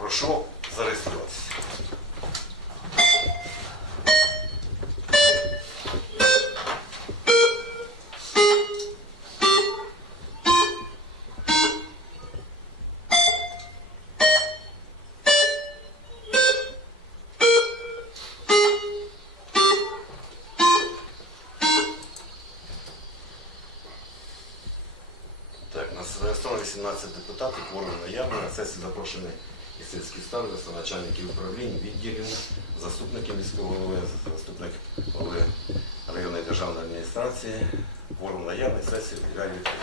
Прошу зареєструватися. Так, нас зареєстровано 18 депутатів, кворум наявний. На сесії запрошені і начальників управлінь, відділів, заступники міського голови, заступник голови районної державної адміністрації. форум наявний, сесію відкриваю відкритою.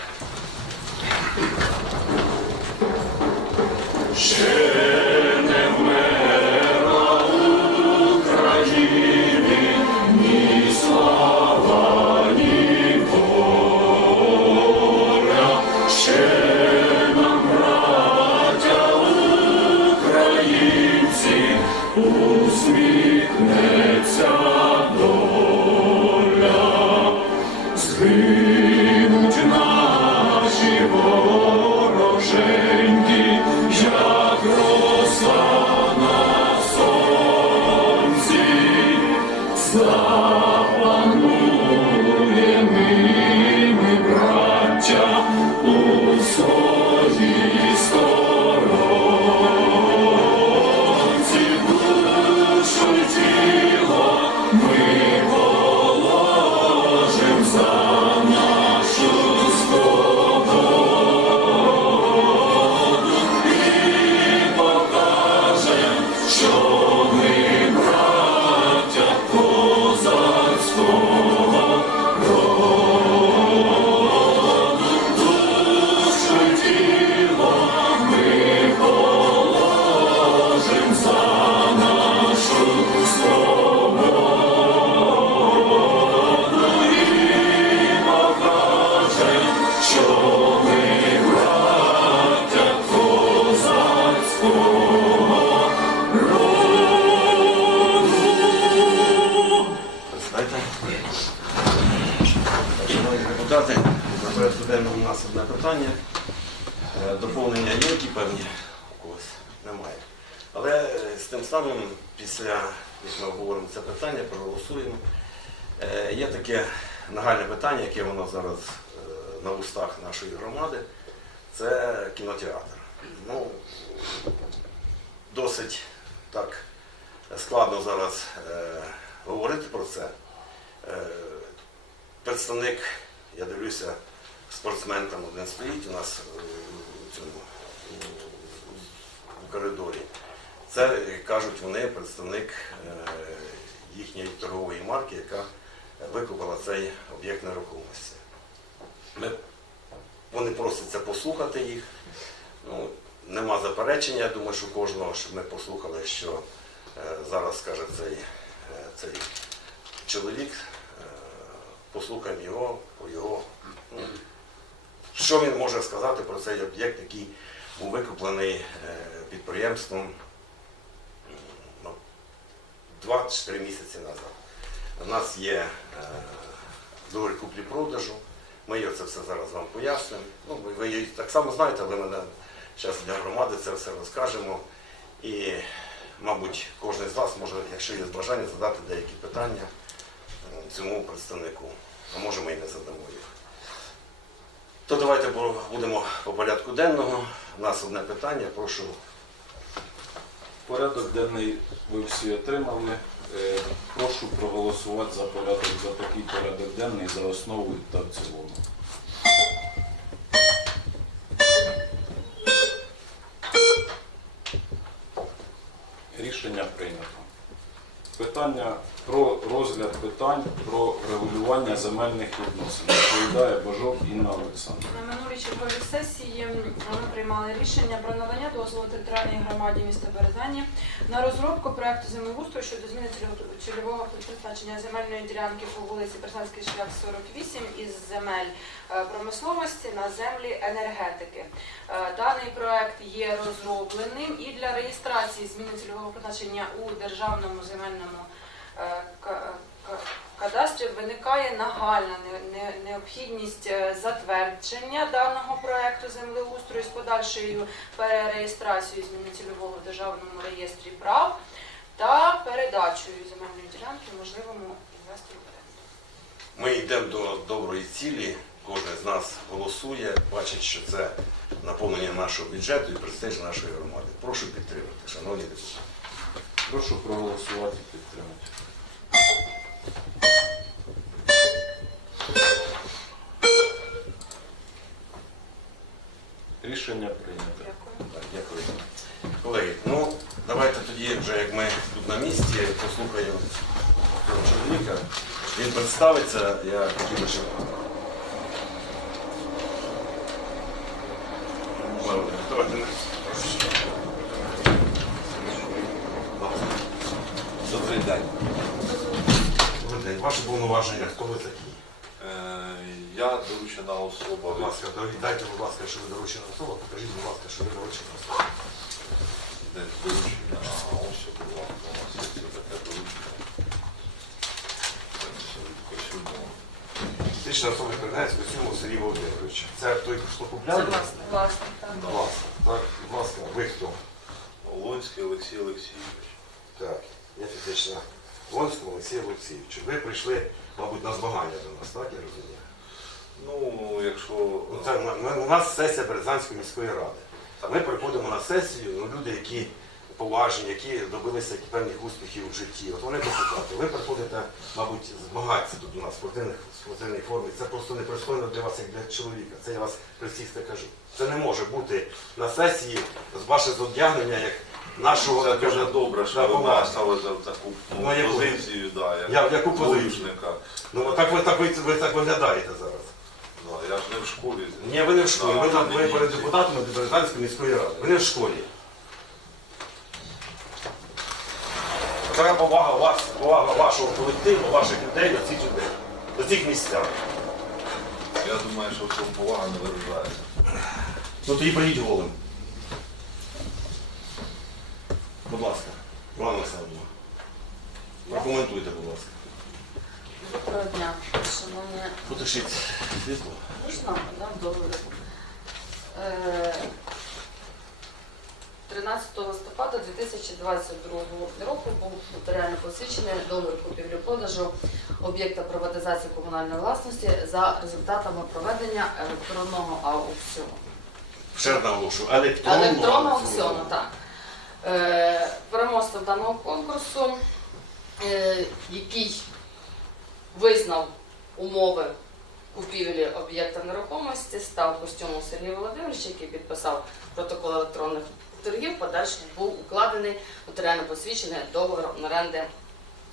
Тим самим, після як ми обговоримо це питання, проголосуємо. Е, Є таке нагальне питання, яке воно зараз е, на устах нашої громади. Це кінотеатр. Ну, досить так складно зараз е, говорити про це. Представник, я дивлюся, спортсмен там один стоїть у нас у цьому у коридорі. Це кажуть вони представник е, їхньої торгової марки, яка викупила цей об'єкт нерухомості. Ми, вони просяться послухати їх. Ну, нема заперечення, я думаю, що кожного, щоб ми послухали, що е, зараз скаже цей, е, цей чоловік. Послухаємо його, його. ну, що він може сказати про цей об'єкт, який був викуплений підприємством 2-4 місяці назад. У нас є е, договір куплі-продажу. Ми це все зараз вам пояснимо. Ну, ви, ви її так само знаєте, але ми зараз для громади це все розкажемо. І, мабуть, кожен з вас може, якщо є бажання, задати деякі питання е, цьому представнику. А може ми і не задамо їх. То давайте будемо по порядку денного. У нас одне питання, прошу. Порядок денний ви всі отримали. Е, Прошу проголосувати за порядок за такий порядок денний за основу та в цілому. Рішення прийнято. Питання про розгляд питань про регулювання земельних відносин. Відповідає Божок Інна Олександрівна. На минулій черговій сесії ми приймали рішення про надання дозволу територіальній громаді міста Березані на розробку проекту землеустрою щодо зміни цільового- призначення земельної ділянки по вулиці Березанський шлях 48 із земель е, промисловості на землі енергетики. Е, Даний проект є розробленим і для реєстрації зміни цільового призначення у державному земельному кадастрів виникає нагальна не- не- необхідність е, затвердження даного проекту землеустрою з подальшою перереєстрацією зміни цільового державному реєстрі прав та передачею земельної ділянки можливому інвестору. Ми йдемо до доброї цілі. Кожен з нас голосує, бачить, що це наповнення нашого бюджету і престиж нашої громади. Прошу підтримати, шановні депутати. Прошу проголосувати і підтримати. Рішення прийнято. Дякую. Так, дякую. Колеги, ну давайте тоді, вже як ми тут на місці, цього чоловіка. Він представиться, я хотів би, щоб. Добрий день. Добрий день. Ваше повноваження, хто ви такі? Е, Я доручена особа. Будь ласка, дайте, будь ласка, що ви доручена особа, покажіть, будь ласка, що ви доручена особа. Десь доручення, а ось будь ласка, у нас є це таке доручення. Так, швидко сюди. Фізична особа відповідає Костюму Сергій Володимирович. Це той, хто Це власне, власне, так. Власне. Так, будь ласка, ви хто? Олонський Олексій Олексійович. Так, я фізична Лонського Олексій Олексійович. Ви прийшли, мабуть, на змагання до нас, так, я розумію? Ну, якщо Ну, це, ми- ми- у нас сесія Березанської міської ради. Ми приходимо на сесію, ну, люди, які поважні, які добилися певних успіхів у житті. От вони депутати. Ви приходите, мабуть, змагатися тут у нас в спортивних спортивній формі. Це просто непристойно для вас, як для чоловіка. Це я вас присісти кажу. Це не може бути на сесії з ваше зодягнення як нашого це дуже добре, що ви поваги. за таку ну, яку? позицію, да, як Я- яку позицію? Ну так ви так ви, ви так виглядаєте зараз. Да, я ж не в школі. Ні, ви не в школі. Ви, там- ви перед депутатами Березанської міської ради. Ви не в школі. Така повага вас, повага вашого колективу, ваших людей до цих людей, до цих місцях. Я думаю, що в цьому повага не виражається. Ну тоді прийдіть голим. Будь ласка, Івана Олександровна. Прокоментуйте, будь ласка. Доброго дня, шановні Потушіть світло. можна, да, договір. Е, 13 листопада 2022 року був нотаріально посвідчений договір купівлі-продажу об'єкта приватизації комунальної власності за результатами проведення електронного аукціону. Ще наголошую. Електронного Електронного аукціону. аукціону, так. Е, переможцем даного конкурсу, е, який визнав умови купівлі об'єкта нерухомості, став костюмом Сергій Володимирович, який підписав протокол електронних торгів, подальшому був укладений нотаріально посвідчений договір оренди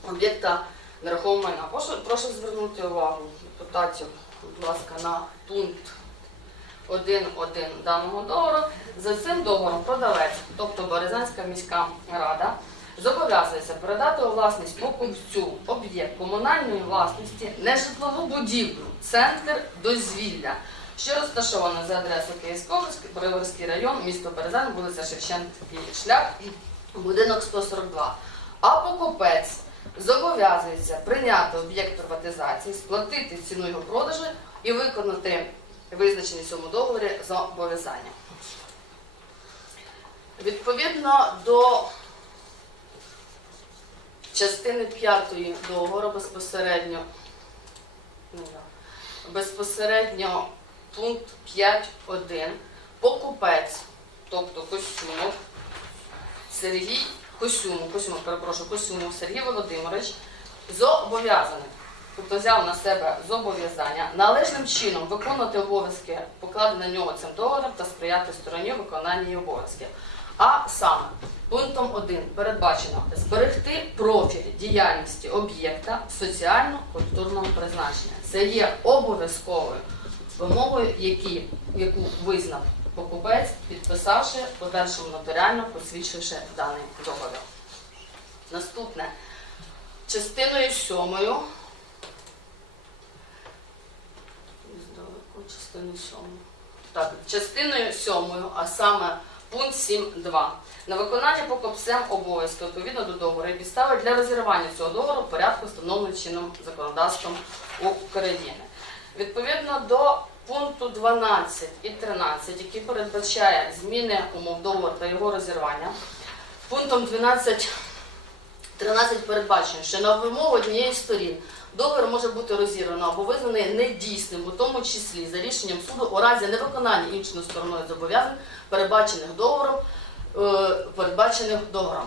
об'єкта нерухомого майна. Прошу, прошу звернути увагу депутатів, будь ласка, на пункт 1.1 даного договору. За цим договором продавець, тобто Березанська міська рада, зобов'язується передати у власність покупцю об'єкт комунальної власності нежитлову будівлю, центр дозвілля, що розташовано за адресою Київської області, район, місто Березань, вулиця Шевченківський шлях, будинок 142. А покупець зобов'язується прийняти об'єкт приватизації, сплатити ціну його продажу і виконати визначені в цьому договорі зобов'язання. Відповідно до частини 5 договору безпосередньо, ну, безпосередньо пункт 5.1 покупець, тобто Костюмов Сергій Косюмов, Косюмов, перепрошую, Косюмов Сергій Володимирович зобов'язаний, тобто взяв на себе зобов'язання належним чином виконувати обов'язки, покладені на нього цим договором та сприяти стороні виконання обов'язків. А саме пунктом 1 передбачено зберегти профіль діяльності об'єкта соціально-культурного призначення. Це є обов'язковою вимогою, які, яку визнав покупець, підписавши подальшому нотаріально посвідчивши даний договір. Наступне частиною сьомою. Частиною сьомою. Так, частиною сьомою, а саме Пункт 7.2. На виконання покупцем обов'язку відповідно до договору і підстави для розірвання цього договору в порядку встановленого чином законодавством України. Відповідно до пункту 12 і 13, який передбачає зміни умов договору та його розірвання, пунктом 12 13 передбачено, що на вимогу однієї з сторін договір може бути розірвано або визнаний недійсним, у тому числі за рішенням суду у разі невиконання іншою стороною зобов'язань, передбачених договором, е, передбачених договором.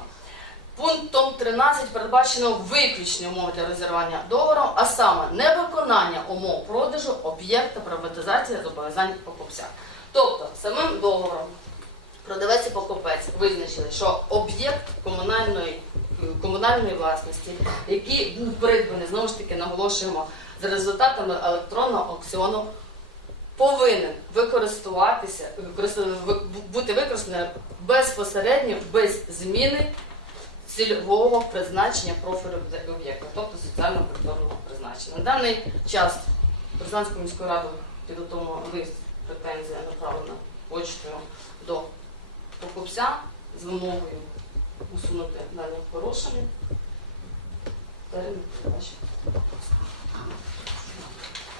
Пунктом 13 передбачено виключні умови для розірвання договору, а саме невиконання умов продажу об'єкта приватизації зобов'язань покупця. Тобто самим договором продавець і покупець визначили, що об'єкт комунальної, комунальної власності, який був придбаний, знову ж таки наголошуємо, за результатами електронного аукціону, повинен використовуватися, використ- бути використаний безпосередньо без зміни цільового призначення профілю об'єкта, тобто соціально-культурного призначення. На даний час Березанською міською радою підготовлено лист претензія направлена почтою до покупця з вимогою усунути дані порушення.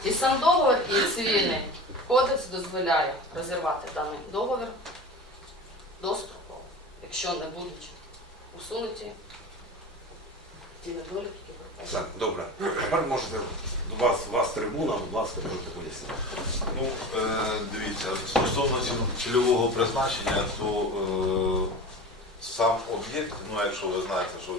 І сам договір, і цивільний кодекс дозволяє розірвати даний договір достроково, якщо не будуть усунуті ті недоліки. Так, добре. Тепер можете до вас, вас трибуна, будь ласка, можете пояснити. Ну, е, дивіться, стосовно ці- цільового призначення, то е, сам об'єкт, ну якщо ви знаєте, що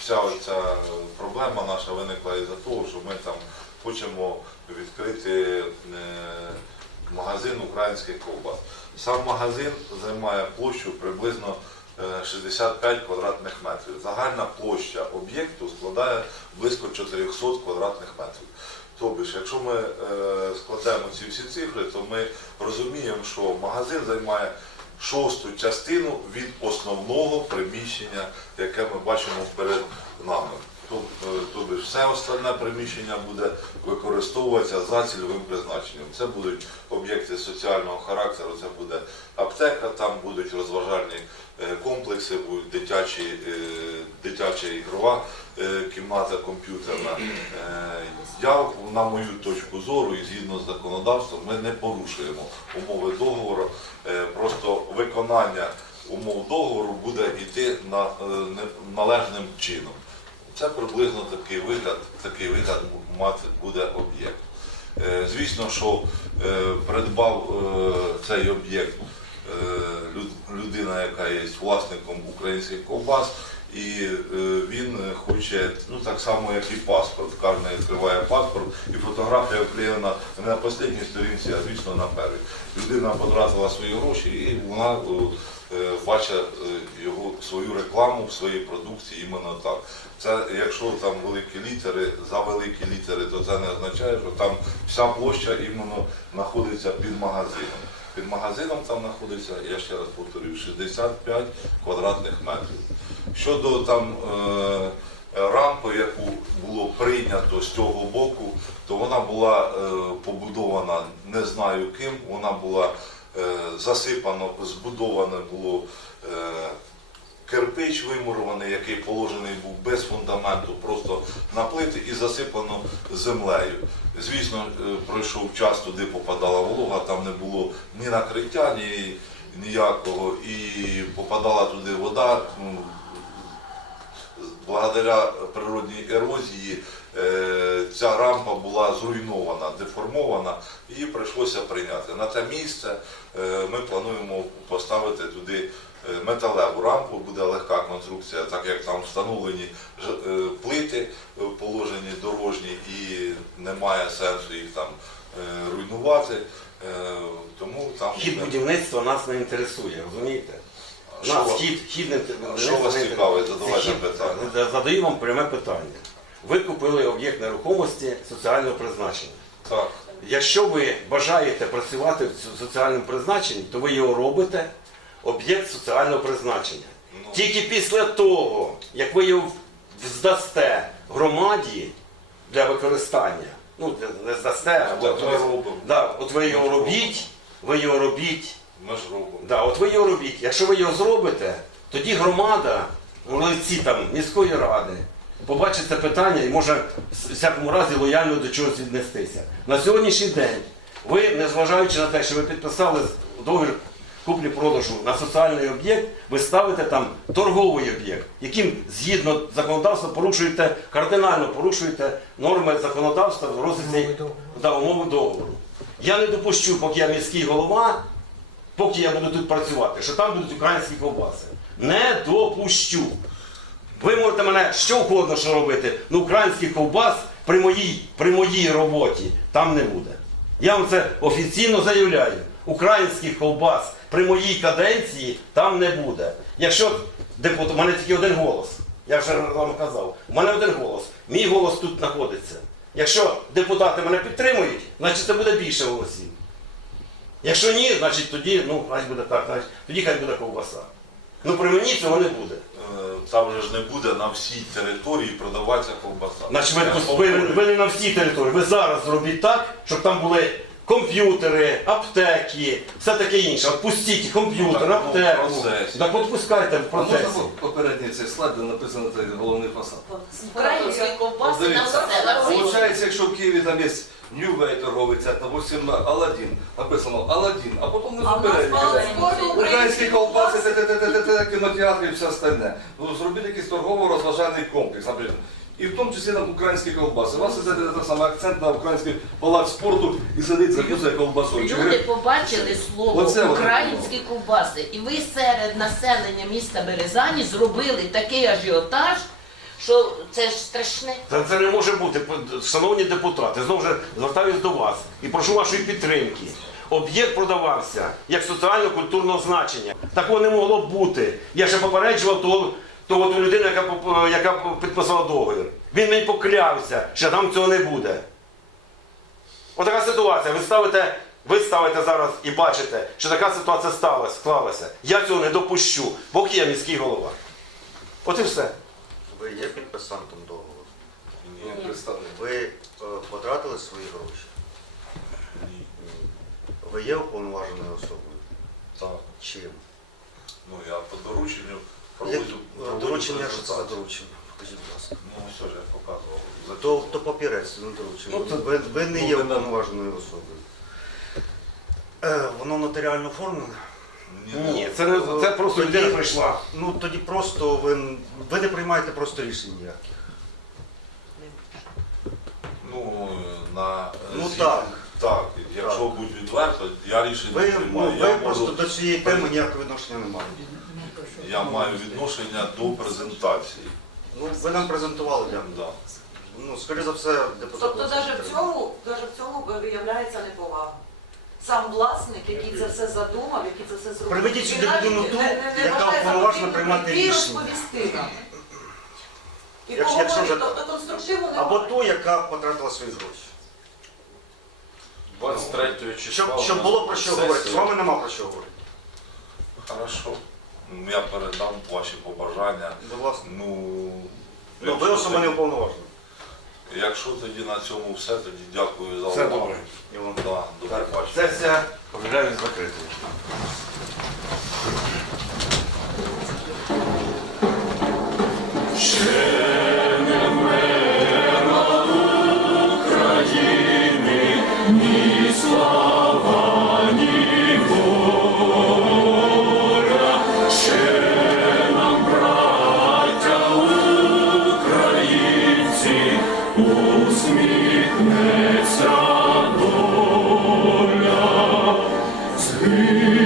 вся ця проблема наша виникла із-за того, що ми там хочемо відкрити е, магазин українських ковбас. Сам магазин займає площу приблизно 65 квадратних метрів. Загальна площа об'єкту складає близько 400 квадратних метрів. Тобто, якщо ми складаємо ці всі цифри, то ми розуміємо, що магазин займає шосту частину від основного приміщення, яке ми бачимо перед нами. Тобто, все остальне приміщення буде використовуватися за цільовим призначенням. Це будуть об'єкти соціального характеру, це буде аптека, там будуть розважальні е, комплекси, будуть дитячі, е, дитяча ігрова кімната комп'ютерна. Я, на мою точку зору, і згідно з законодавством, ми не порушуємо умови договору. Просто виконання умов договору буде йти на, належним чином. Це приблизно такий вигляд, такий вигляд мати буде об'єкт. Е, Звісно, що е, придбав е, цей об'єкт людина, яка є власником українських ковбас, і е, він хоче, ну так само, як і паспорт. Кожен відкриває паспорт, і фотографія вклеєна не на останній сторінці, а звісно на першій. Людина потратила свої гроші і вона е, е, бачить е, його свою рекламу в своїй продукції іменно так. Це якщо там великі літери, за великі літери, то це не означає, що там вся площа іменно знаходиться під магазином. Під магазином там знаходиться, я ще раз повторюю, 65 квадратних метрів. Щодо там е, рампи, яку було прийнято з цього боку, то вона була е, побудована не знаю ким, вона була е, засипано, збудоване було. Кирпич вимурований, який положений був без фундаменту, просто на плити і засипано землею. Звісно, пройшов час, туди попадала волога, там не було ні накриття, ні ніякого, і попадала туди вода. Благодаря природній ерозії е, ця рампа була зруйнована, деформована, її прийшлося прийняти. На те місце е, ми плануємо поставити туди е, металеву рампу, буде легка конструкція, так як там встановлені плити положені дорожні і немає сенсу їх там руйнувати. Тому там Хід будівництва нас не інтересує, розумієте? Що Нас вас- хід, хід не що вас не- цікавить? Задавайте питання. Задаю вам пряме питання. Ви купили об'єкт нерухомості соціального призначення. Так. Якщо ви бажаєте працювати в соціальному призначенні, то ви його робите об'єкт соціального призначення. Ну. Тільки після того, як ви його здасте громаді для використання, ну не здасте, а Так ми робимо. Да, от ви його робіть, ви його робіть Ми ж робимо. Да, от ви його робіть. Якщо ви його зробите, тоді громада у лиці там міської ради побачить це питання і може в всякому разі лояльно до чогось віднестися. На сьогоднішній день ви, незважаючи на те, що ви підписали договір куплі-продажу на соціальний об'єкт, ви ставите там торговий об'єкт, яким згідно законодавства порушуєте, кардинально порушуєте норми законодавства в розвитку умови договору. Я не допущу, поки я міський голова, поки я буду тут працювати, що там будуть українські ковбаси. Не допущу. Ви можете мене що угодно що робити, але українських ковбас при моїй, при моїй роботі там не буде. Я вам це офіційно заявляю. Українських ковбас при моїй каденції там не буде. Якщо депутат, у мене тільки один голос, я вже вам казав, у мене один голос, мій голос тут знаходиться. Якщо депутати мене підтримують, значить це буде більше голосів. Якщо ні, значить тоді, ну, хай буде так, значить, тоді хай буде ковбаса. Ну при мені цього не буде. Е, Там же ж не буде на всій території продаватися ковбаса. Значить, ви, ви, ви не на всій території. Ви зараз зробіть так, щоб там були комп'ютери, аптеки, все таке інше. От пустіть комп'ютер, Ну, так, ну, в аптеку. процесі. Так от пускайте в А можна процесі. попередній цей слайд, де написано цей головний фасад? Українські ковбаси на Дивіться, все, на всі. Якщо в Києві там є Нювей торговий центр, допустим, Аладдін, написано Аладдін, а потім не А в нас мало іде. спорту Українські ковбаси, те, те, те, те, те, те, кінотеатри і все остальне. Ну, зробіть якийсь торгово-розважальний комплекс, наприклад. І в тому числі там українські ковбаси. У вас те саме акцент на український палац спорту і сидить за ковбасою. Люди побачили слово Оце українські ковбаси, і ви серед населення міста Березані зробили такий ажіотаж, що це ж страшне. Це, це не може бути. Шановні депутати, знову ж звертаюся до вас і прошу вашої підтримки. Об'єкт продавався як соціально-культурного значення. Такого не могло б бути. Я ще попереджував того, того ту людину, яка, яка підписала договір. Він мені поклявся, що там цього не буде. Отака ситуація. Ви ставите, ви ставите зараз і бачите, що така ситуація сталася, склалася. Я цього не допущу, поки я міський голова. От і все. Ви є підписантом договору? Ні. Ви е, потратили свої гроші? Ні. Ви є уповноваженою особою? Так. Чим? Ну я по дорученню Е, доручення, що це за доручення? Покажіть, будь ласка. Ну все ж я показував. То, то папірець, не доручення. Ну, ви, ви не ну, є ви не- уповноваженою особою. Е, воно нотаріально оформлене? Ні, це, не, це просто Тоді- людина прийшла. Ну тоді просто ви, ви не приймаєте просто рішень ніяких. Ну, на е, Ну, так. Так, якщо будь відверто, я рішення Ви, не ну, приймаю. ви я, просто можу, до цієї теми ніякого відношення не маєте. я маю відношення до презентації. Ну, ви нам презентували, дякую. Да. Ну, скоріше за все, депутат. Тобто навіть в цьому, навіть в цьому виявляється неповага. Сам власник, який це все задумав, який це все зробив. Приведіть сюди він навіть людину ту, яка вважає за уповноважена потрібне приймати прийти і рішення. розповісти нам. І Якщо- якщо вже поговорити, тобто конструктиву Або ту, яка потратила свої гроші. 23 числа. Щоб, щоб було про що говорити. З вами нема про що говорити. Хорошо. Ну, Я передам ваші побажання. Будь ласка. Ну, Ну, ви якщо особа не тоді- уповноважена. Якщо тоді на цьому все, тоді дякую за Все увагу. добре. І вам. Да, до побачення. Сесія об'являю закритою. Spirit.